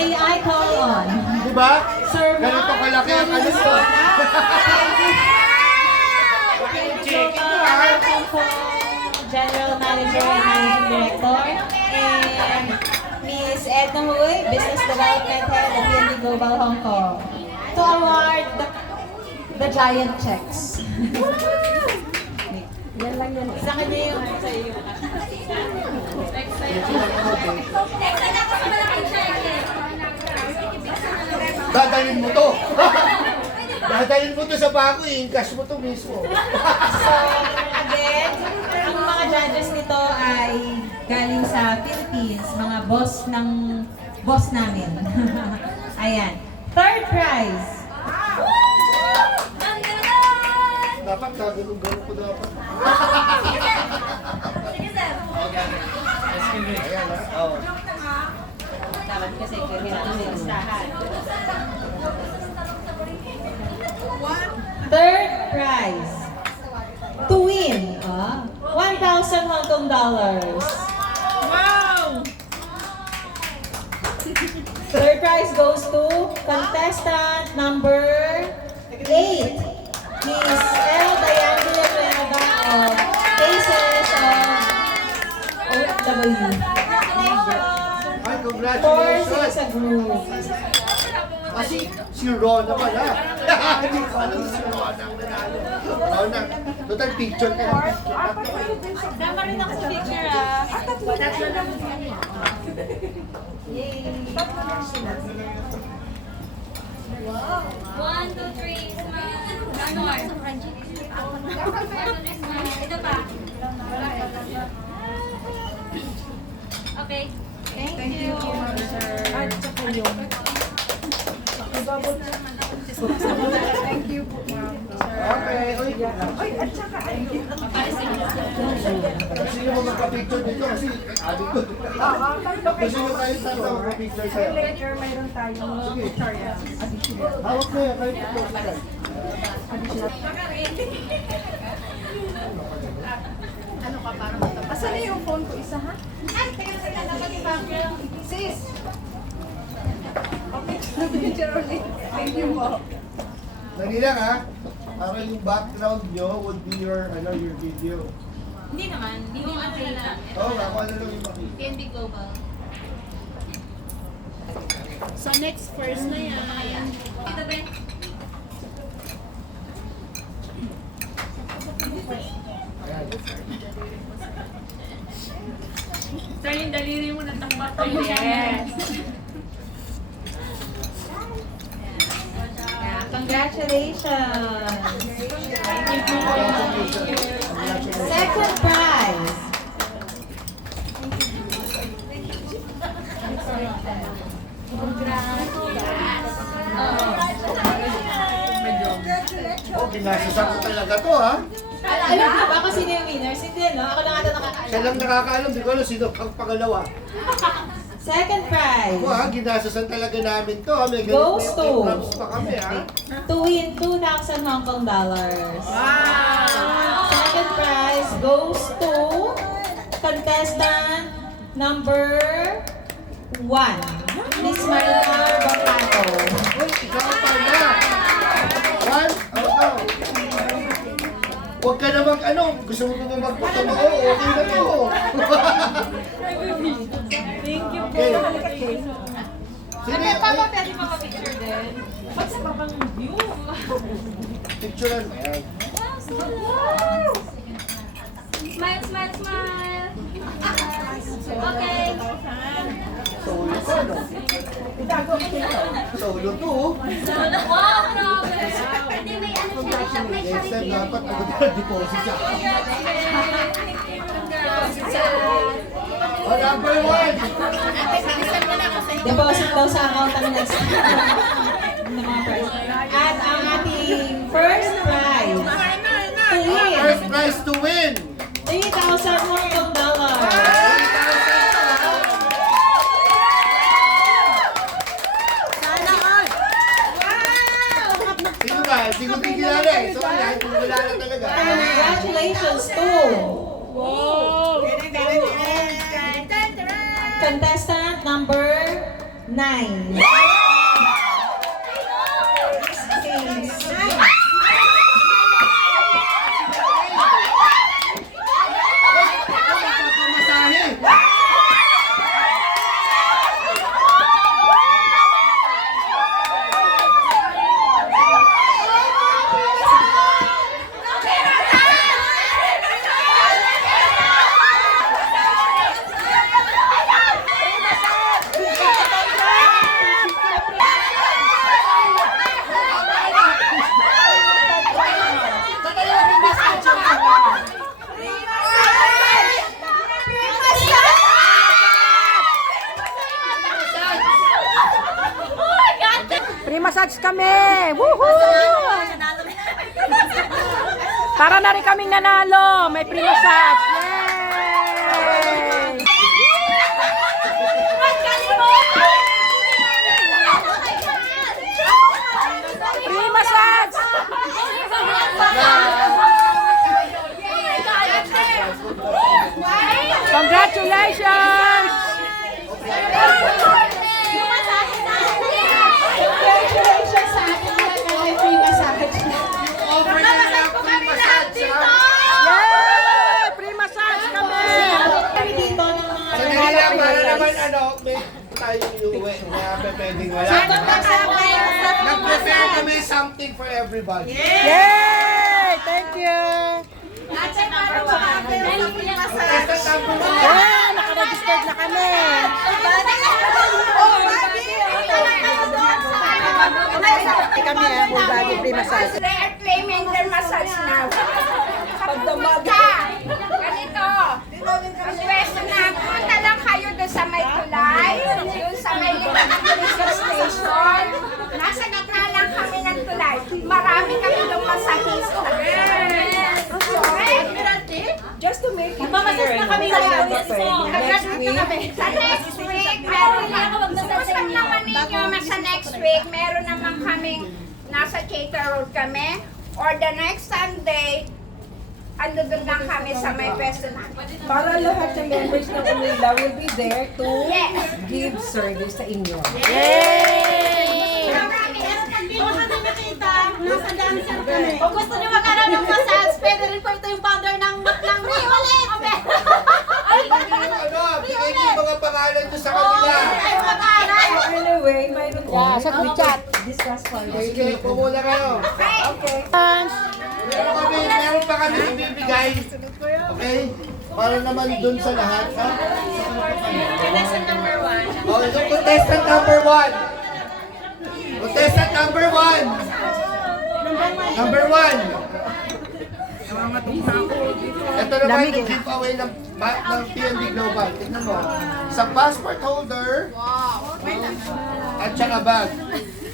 May I call on? Diba? Sir Ganito kalaki ang alis ko. General Manager and Managing Director, and Miss Edna Huy, Business Development Head of PNB Global Hong Kong, to award the giant checks. Yan lang yan. Sa kanya yung sa iyo. Dadalhin mo to. Dadalhin mo to sa bako, i-encash mo to mismo. So, again, ang mga judges nito ay galing sa Philippines, mga boss namin. Ayan. Third prize. Dapat gagano'n-gano'n ko dapat. Ayan ha. Oh. Dapat kasi kailangan may listahan. Third prize. To win, 1,000 Hong Kong dollars. Wow! Third prize goes to contestant number 8, Miss L. Diane Villanueva of Faces of OFW. Ay, Four congratulations! sa group. Kasi si Ron naman ha. Hindi ko alam si Ron ang nanalo. Ron ang, total picture ka lang. Tama rin ako sa picture ah. Tatlo lang. Yay! 1, 2, 3, smile. Ano nga? Ito pa. Okay. Thank you. At saka yung... Thank you po, ma'am. Okay, oy. Ay, at saka, thank you. Sino mo magka-picture dito? Kasi abi ko. Gusto nyo kayo tatlo magka-picture sa'yo? Later, mayroon tayong picture yan. Additional. Hawak mo yan, kayo picture sa'yo. Ano ka para matapos? Asan na yung phone ko? Isa, ha? Ay, teka, dapat i-background. Sis! Okay, picture ulit. Thank you po. Dali lang ha. Para yung background nyo would be your, your video. Hindi naman. Hindi mo ano na. Oo, ako ano lang yung makita. PNB Global. Sa next first na yan. Ito ba? Sir, yung daliri mo natakbat ko. Yes. Yeah, congratulations! Second prize. Oh, ginasasak ko talaga to ha. Alam mo ba kung sino yung winners? Hindi, no? Ako lang ata nakakaalam. Siya lang nakakaalam, di ko alam sino pang pangalawa. Second prize. Ako ha, ginasasan talaga namin to ha. May Goes ganun to. may props pa kami ha. To win 2,000 Hong Kong dollars. Second prize goes to contestant number 1, Miss Maricar Bacato. Uy, ikaw pa na. One, oh. Huwag ka na gusto mo ba magpunta mo? Oo, okay na to. Thank you po. Okay. Sige, ay, pwede picture din. Ba't sa babang view? picturean mo yan. Smile, smile, smile. Okay. Solo to, no? Solo to, oh. Wow, grabe. Hindi, may ano siya. May Next time charity. dapat mag-deposit sa akin. Oh, number 1! Deposit daw sa account ang next ng mga prize. At ang ating first prize to win First prize to win! 3,000 Hong Kong dollars. Sino ba? Hindi ko din kilala eh. Sorry, hindi ko kilala talaga. Congratulations to Wow! contestant number 9. Pamasahe. Free massage kami! Woohoo! Para na rin kaming nanalo! May free massage! Yay! Free massage! Congratulations! Congratulations sa ating lahat na may free massage. Offer na lang free massage, ha? Yay! Free massage kami! Kami dito ng mga Sandali lang, para naman may tayong iuwi na pwedeng wala. Nag-prepare kami something for everybody. Yay! Thank you! Yeah! Nakaregistered na kami! Kami full body free massage. They are claiming their massage now. Pagdamag. Ganito. Ang pwesto na, punta lang kayo doon sa may tulay, doon sa may police station. Nasa gitna lang kami ng tulay. Marami kami doon masahista. Just to make it Mamasas na kami ng Next week. Sa next week, meron Sumusap naman ninyo, sa next week, meron naman kaming nasa Cater Road kami. Or the next Sunday, ando doon lang kami sa may pwesto namin. Para lahat ng members ng Umila will be there to Yes. give service sa inyo. Kung gusto niyo magkaroon ng massage, pwede rin po ito yung founder ng Rio ulit. Bigay ko yung mga pangalan nyo sa kanila. Anyway, mayroon Sa WeChat. discuss further. Sige, pumula kayo. Meron pa kami ibibigay. Okay? Para naman dun sa lahat, ha? Contestant number 1. Oh, ito contestant number 1. Contestant number 1. Number 1. Ito naman yung giveaway ng PNB Global. Tignan mo. Sa passport holder. At saka bag.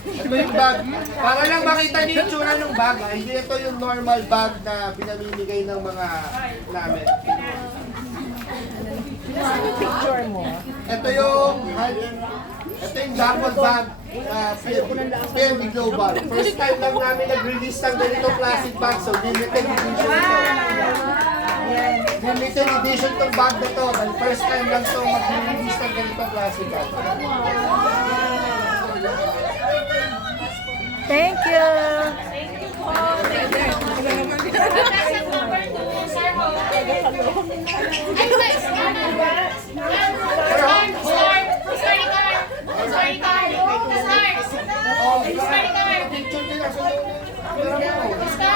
Ito yung bag. Para lang makita niyo yung tsura ng bag. Hindi ito yung normal bag na pinamimigay ng mga namin. Picture mo. Ito yung duffel bag PNB Global. First time lang namin nag-release ng ganitong plastic bag. So limited edition ito. Limited edition tong bag na to. Dahil first time lang to mag-release ng ganitong plastic bag. Thank you! Contestant number 2, Sir Ho. Picture din ako sa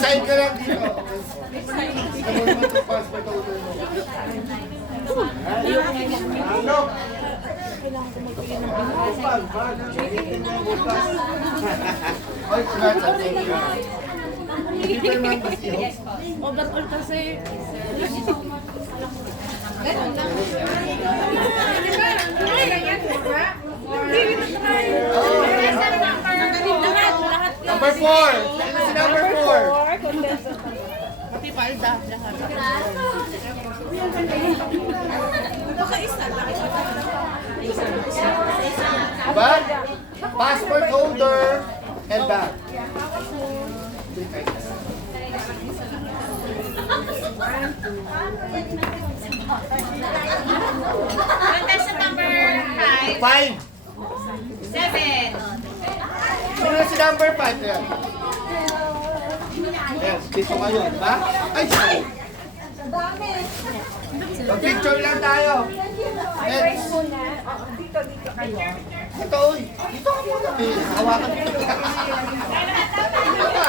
Sign ka lang dito. Ano naman itong passport holder mo? Ano? Oy, congrats, thank you. Hindi pa naman kasi yun. Overall kasi. Number 4. Ano si number 4? Bag, passport holder, and bag. 5. 7. Sino si number 5? Ayan. Ayan, dito kayo, di ba? Ay, sorry. Mag-picture lang tayo. Embrace muna. Oo, dito kayo. Ito, uy. Dito ka muna. Hawakan dito. Dito ka.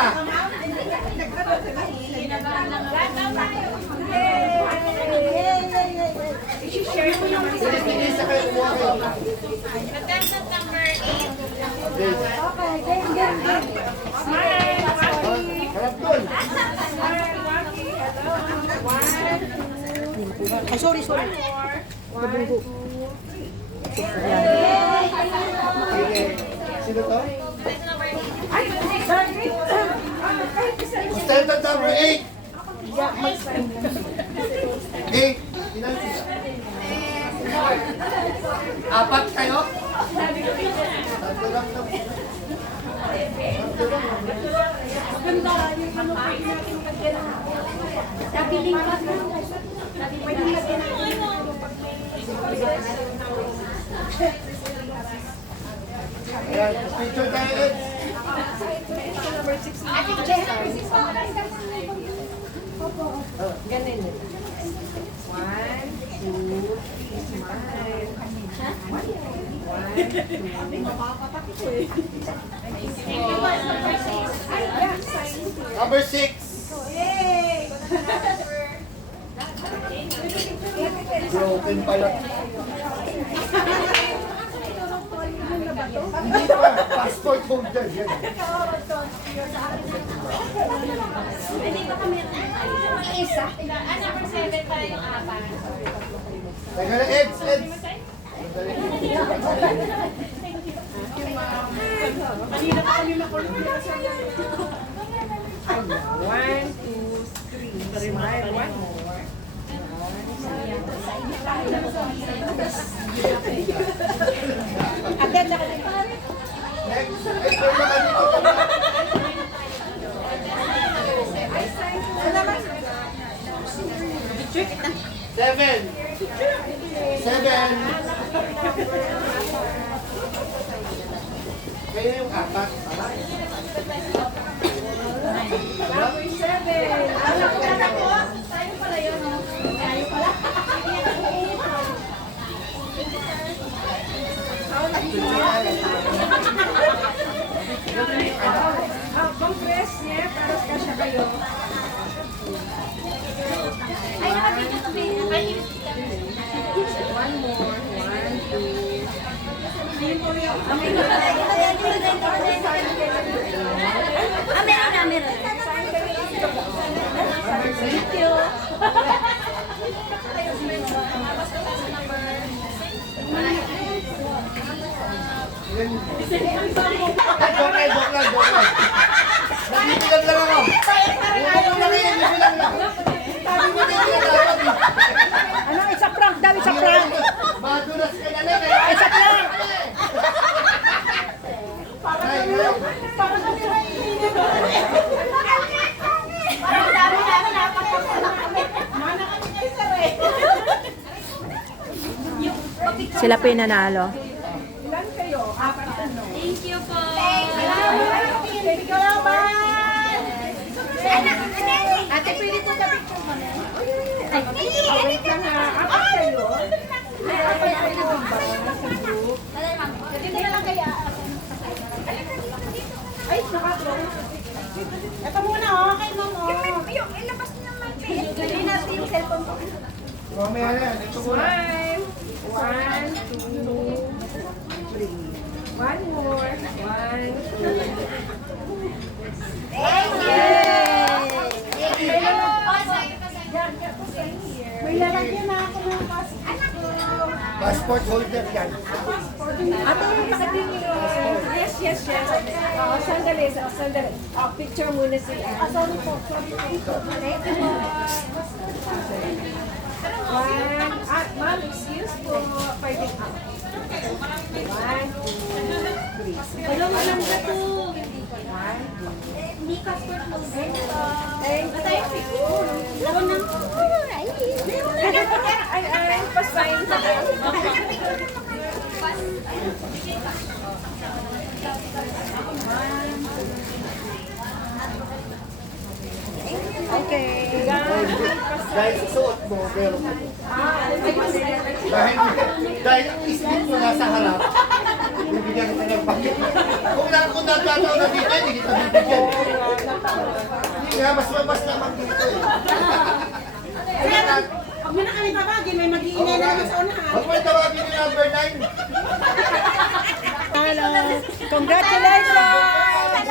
I-share mo yung Sige sa kayo. Kuha kayo. Contestant number 8. Harap doon. Ay, sorry. Sino to? Ay, sorry. Contestant number 8. 8. Ilan sila? 4 kayo? Tatlo lang na. Ayan, picture tayo, Ed. Number 6. Broken pala. Hindi pa. Passport holder. Yan. Number 7 pala yung 4. Teka na, Eds. One, two, three. Smile. One more. Next. Ed, pwede ka dito. Seven. Kaya yung 4. Number 7. Compress niya para kasya kayo. One more. One, two. Thank you. Joke lang. Nagbibilang lang ako. Huwag lang yun, nagbibilang lang. Sabi mo din yung dapat eh. Ano, isa prank daw, isa prank. Madulas ka na lang eh. Isa prank. Ay. Sila po yung nanalo. Ilan kayo? Apat ano? Thank you po. Thank you naman! Ate, pwede po sa picture mo na? Wait lang ha. Apat kayo? Apat kayo ba sa group? Dito na lang kaya. Ay, nakatro. Ito muna, okay ma'am. Yung ilabas niyo naman. Gawin natin yung cellphone ko. Mamaya na yan. Ito ko na. Smile. One, two, three. One more. One, two. May lalagyan na ako ng Passport holder yan. Ate, nakatingin. Yes. Oo, sandali. Picture muna si sorry po. One. Ma'am, excuse po. Pwede ka. One, two, three. Hello, madam ka to. One, two. Hindi ka sport mo. Thank you. Tayo picture. Laban ng... Ay, pasign ka. Okay. Dahil sa suot mo, meron ka. Dahil ang isip mo nasa harap, bibigyan kita ng pakit. Kung nagkataon na dito, hindi kita bibigyan. Hindi nga, mas mabas naman dito eh. Huwag mo na kami babagin, may mag-iinay na naman sa unahan. Huwag mo tawagin yung number 9. Hello. Congratulations!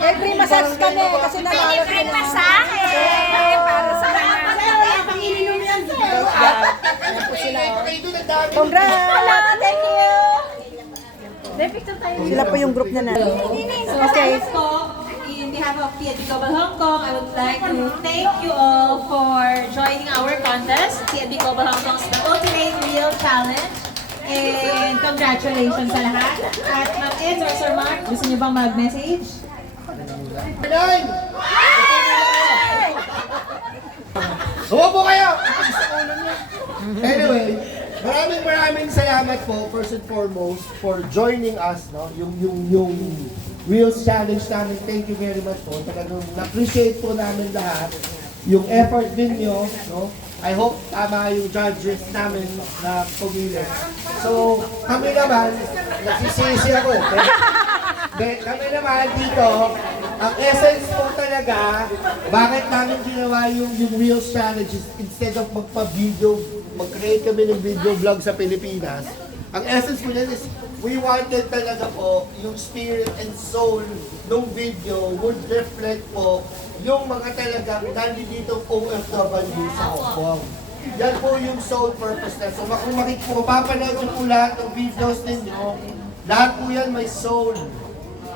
May free massage kami kasi nanalo Libre masahe para sa mga Congrats! Thank you! Sila po yung group na natin. Okay. So, in behalf of PNB Global Hong Kong, I would like to thank you all for joining our contest, PNB Global Hong Kong's The Ultimate Real Challenge. And congratulations sa lahat. At Ma'am Eds or Sir Mark, gusto niyo bang mag-message? 9! Huwag po kayo! Anyway, maraming salamat po first and foremost for joining us, no? Yung Reels Challenge namin. Thank you very much po. Talagang na-appreciate po namin lahat yung effort din nyo, no? I hope tama yung judges namin na pumili. So, kami naman, nagsisisi ako. Kami naman dito, ang essence po talaga, bakit namin ginawa yung Reels Challenge instead of magpa-video, mag-create kami ng video vlog sa Pilipinas. Ang essence po yan is, we wanted talaga po yung spirit and soul ng video would reflect po yung mga talagang nandito OFW sa Hong Kong. Yan po yung sole purpose na. So kung mapapanood nyo po lahat ng videos ninyo, lahat po yan may soul.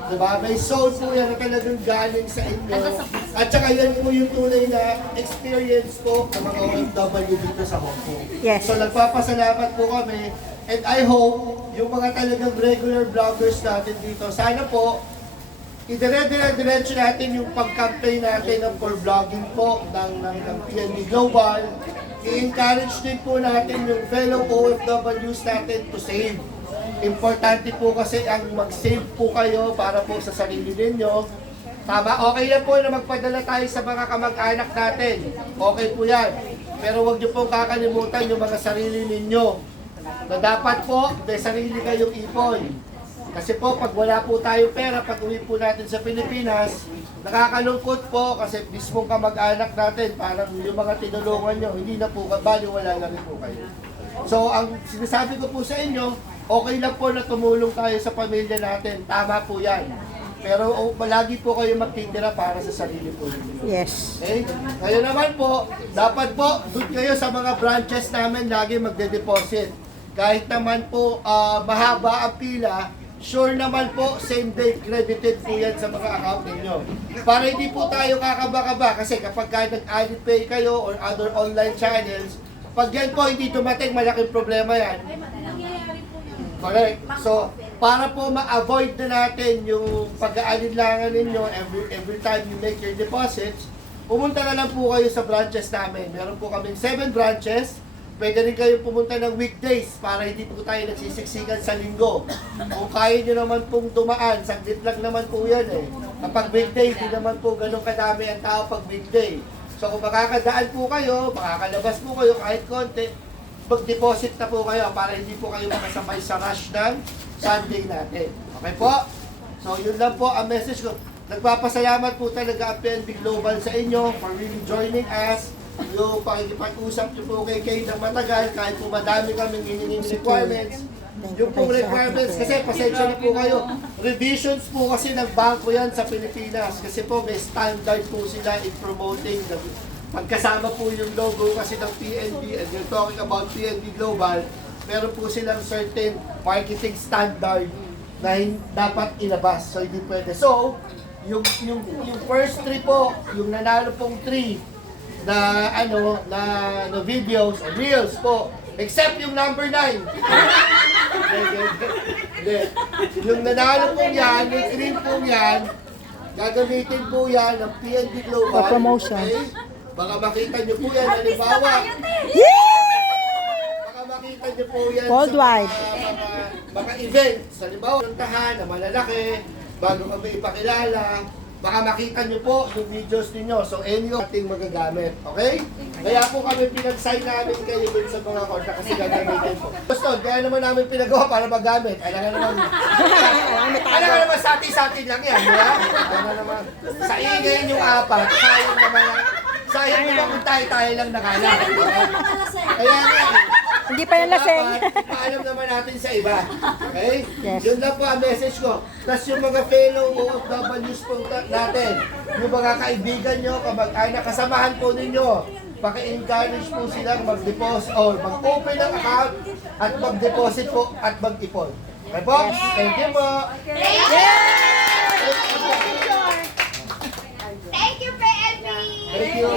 Diba? May soul po yan na talagang galing sa inyo. At saka yan po yung tunay na experience po ng mga OFW dito sa Hong Kong. Yes. So nagpapasalamat po kami. And I hope yung mga talagang regular vloggers natin dito, sana po, idire-diretso natin yung pag-campaign natin ng for vlogging po ng PNB Global. I-encourage din po natin yung fellow OFWs natin to save. Importante po kasi ang mag-save po kayo para po sa sarili ninyo. Tama, okay lang po na magpadala tayo sa mga kamag-anak natin. Okay po yan. Pero huwag niyo pong kakalimutan yung mga sarili ninyo. Na dapat po, may sarili kayong ipon. Kasi po, pag wala po tayong pera, pag uwi po natin sa Pilipinas, nakakalungkot po kasi mismong kamag-anak natin, parang yung mga tinulungan nyo, hindi na po, baliwala na rin po kayo. So, ang sinasabi ko po sa inyo, okay lang po na tumulong tayo sa pamilya natin. Tama po yan. Pero malagi po kayo magtindera para sa sarili po ninyo. Yes. Okay? Ngayon naman po, dapat po, doon kayo sa mga branches namin lagi magde-deposit. Kahit naman po mahaba ang pila, sure naman po, same day credited po yan sa mga account ninyo. Para hindi po tayo kakaba-kaba kasi kapag nag-Alipay kayo or other online channels, pag yan po hindi dumating, malaking problema yan. Correct. So, para po ma-avoid na natin yung pag-aalinlangan ninyo every time you make your deposits, pumunta na lang po kayo sa branches namin. Meron po kaming 7 branches. Pwede rin kayo pumunta ng weekdays para hindi po tayo nagsisiksikan sa linggo. Kung kaya nyo naman pong dumaan, saglit lang naman po yan eh. Kapag weekday, hindi naman po ganun kadami ang tao pag weekday. So kung makakadaan po kayo, makakalabas po kayo kahit konti, mag-deposit na po kayo para hindi po kayo makasabay sa rush ng Sunday natin. Okay po? So yun lang po ang message ko. Nagpapasalamat po talaga ang PNB Global sa inyo for really joining us. Yung pakikipag-usap nyo po kay ng matagal, kahit po madami kaming hiningin requirements. Yung pong requirements, kasi pasensya na po kayo. Revisions po kasi ng bangko yan sa Pilipinas. Kasi po may standard po sila in promoting. Pagkasama po yung logo kasi ng PNB, and you're talking about PNB Global, meron po silang certain marketing standard na dapat ilabas. So hindi pwede. So, yung first 3 po, yung nanalo pong 3, na videos, reels po, except yung number 9. Yung nanalo po yan, yung green po yan, gagamitin po yan ng PNB Global. For promotion. Okay? Baka makita nyo po yan, halimbawa. Baka makita nyo niyo po yan Worldwide. sa mga events. Halimbawa, puntahan na malalaki, bago kami ipakilala, baka makita niyo po yung videos ninyo. So, any of ating magagamit. Okay? Kaya po kami pinag-sign namin kayo dun sa mga kontra kasi gagamitin po. Gusto, kaya naman namin pinagawa para magamit. Alam naman sati-sati lang yan, di ba? Alam naman, sa ingay yung apat, sayang naman kung tayo-tayo lang nakala. Kaya nga, Hindi pa yan laseng. dapat paalam naman natin sa iba. Okay? Yes. Yun lang po ang message ko. Tapos yung mga fellow OFWs po natin, yung mga kaibigan nyo, kamag-anak, kasamahan po ninyo, paki-encourage po silang mag-deposit or mag-open ng account at mag-deposit po at mag-ipon. Okay po? Thank you po. Thank you, PLB! Thank you.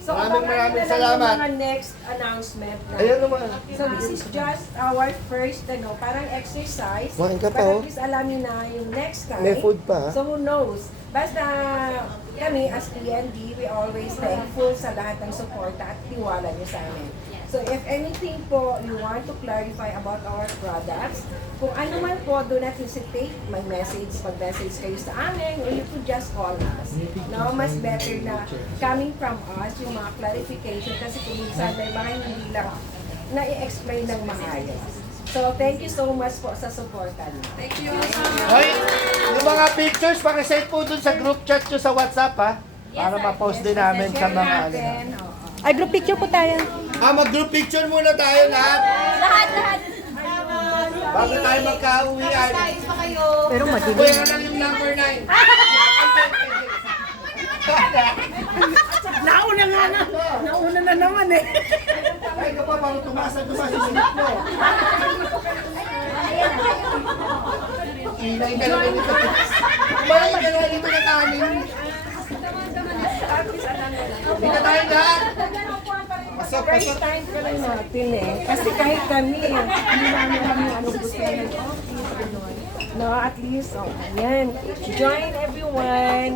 So, Maraming abangan na lang salamat. yung mga next announcement na. Ayan naman. So this is just our first, parang exercise. Kumain ka pa, Para oh. at least alam niyo na yung next time. May food pa, ha? So who knows? Basta kami as PND, we always thankful sa lahat ng suporta at tiwala niyo sa amin. So if anything po you want to clarify about our products, kung ano man po, do not hesitate, mag-message kayo sa amin, or you could just call us. No, mas better na coming from us yung mga clarification kasi kung minsan may mga hindi lang na-i-explain ng maayos. So thank you so much po sa suporta niyo. Thank you. Hoy, yung mga pictures, pakisend po dun sa group chat nyo sa WhatsApp, ha? Para ma-post din namin sa mga ano. Ay, group picture po tayo. Mag-group picture muna tayo lahat. Lahat. Bago tayo magka-uwian. Guys, pa kayo. Pero madilim. Kuya lang yung number 9. Nauna na naman eh. Ay, ka pa, parang tumasa yung sinip mo. Inay ka lang dito. Kumain ka lang dito na kanin. Hindi ka tayo lahat. Pasok, First pasok. time ko lang natin eh. Kasi kahit kami, hindi namin kami ano gusto ng office. Ganun. No, at least, oh, ayan. Join everyone.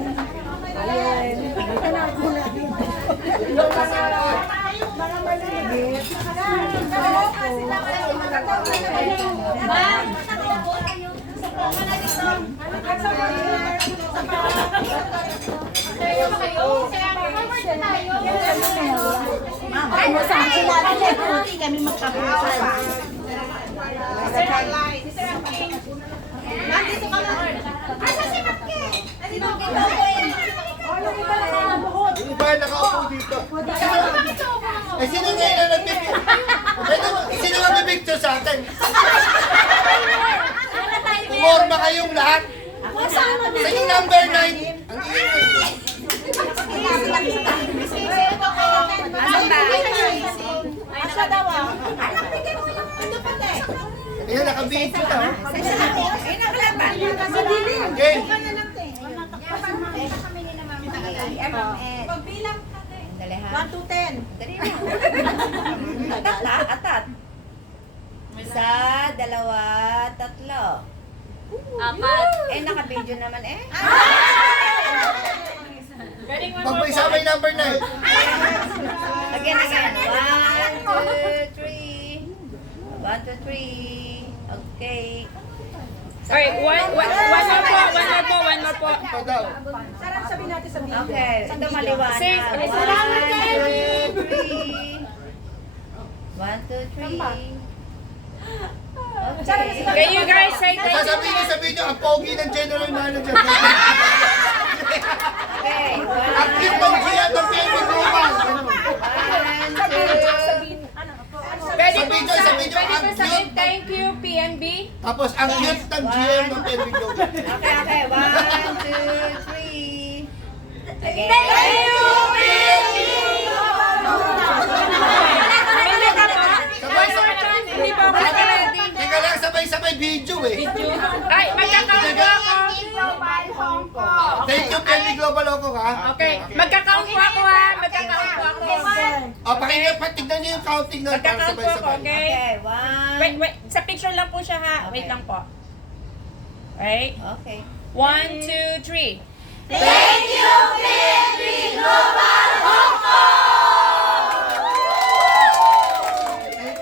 Ayan. Dito na ako na dito. Yung mga maligit. Ay, masama sila natin. Hindi kami magkapusan. Nandito ka na. Asa si Matke? Nandito ka na. Yung iba nakaupo dito. Eh, sino nga yung nag-picture? Sino mag-picture sa atin? Umorma kayong lahat. Sa yung number 9. Ang ingay. Asa daw ah. Ayan, nakabidyo na. oh. Ay, Okay. Pagbilang ka din. Dali ha. 1 to 10. Dali na. Atat ha? Atat. Isa, dalawa, tatlo. Apat. Eh, naka-video naman eh. Pag may isama yung number 9. Again. 1, 2, 3. 1, 2, 3. Okay. Okay, one more po. Ito daw. Sarang sabihin natin sa video. Okay. Ito maliwanag. 6. 1, 2, 3. 1, 2, 3. Okay. Can you guys say thank you? Sasabihin niyo sa video, ang pogi ng general manager. Okay. Ang cute ng GM ng PNB Global. Pwede Sa po video, sa video, pwede po ang sabihin cute. thank you, PNB. Tapos ang cute ng GM ng PNB Global. Okay. 1, 2, 3. Again. Hindi pa ako ready. Hindi ka lang sabay-sabay video eh. Ay, magka-count po ako. Global Hong Kong. Thank you PNB Global ako ha. Okay, magka-count po ako ha. Magka-count po ako. Pakinggan, patignan niyo yung counting na para Magka-count po ako, sabay-sabay. okay? Okay. 1. Wait. Sa picture lang po siya ha. Wait lang po. Right? Okay. 1, 2, 3. Thank you, PNB Global Hong Kong! Thank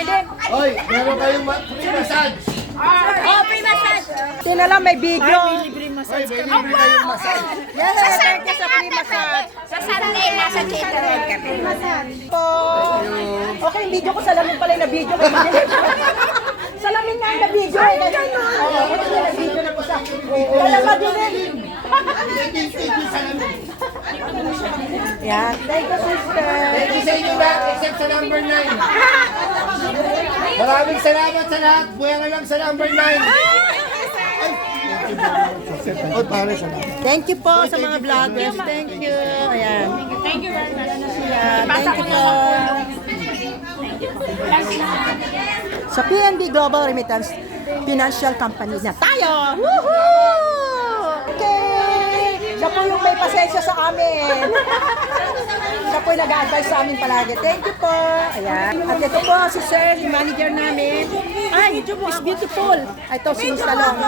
madilim. Hoy, meron kayong free massage. Oh, free massage. Sino lang may video. Hoy, may libre kayong massage. Yes, Sa thank you Sunday sa free ate, massage. pwede. Sa Sunday, nasa catering kami. Po. Okay, yung video ko salamin pala yung na-video. Kaya madilim. Salamin nga yung na-video. Oo, ito yung na-video na isa. Kaya madilim. Yan. Thank you, sister. Thank you sa inyo lahat except sa number 9. Maraming salamat sa lahat. Buya nga lang sa number 9. Oy, pare, salamat. Thank you po sa mga vloggers. Thank you. Ayan. Thank you very much. Ayan. Thank you po. Sa PNB Global Remittance Financial Company na tayo. Woohoo! Okay! Siya po yung may pasensya sa amin. Siya po yung nag-advise sa amin palagi. Thank you po. Ayan. At ito po si Sir, yung manager namin. Ay, it's beautiful. Ito, si Salong.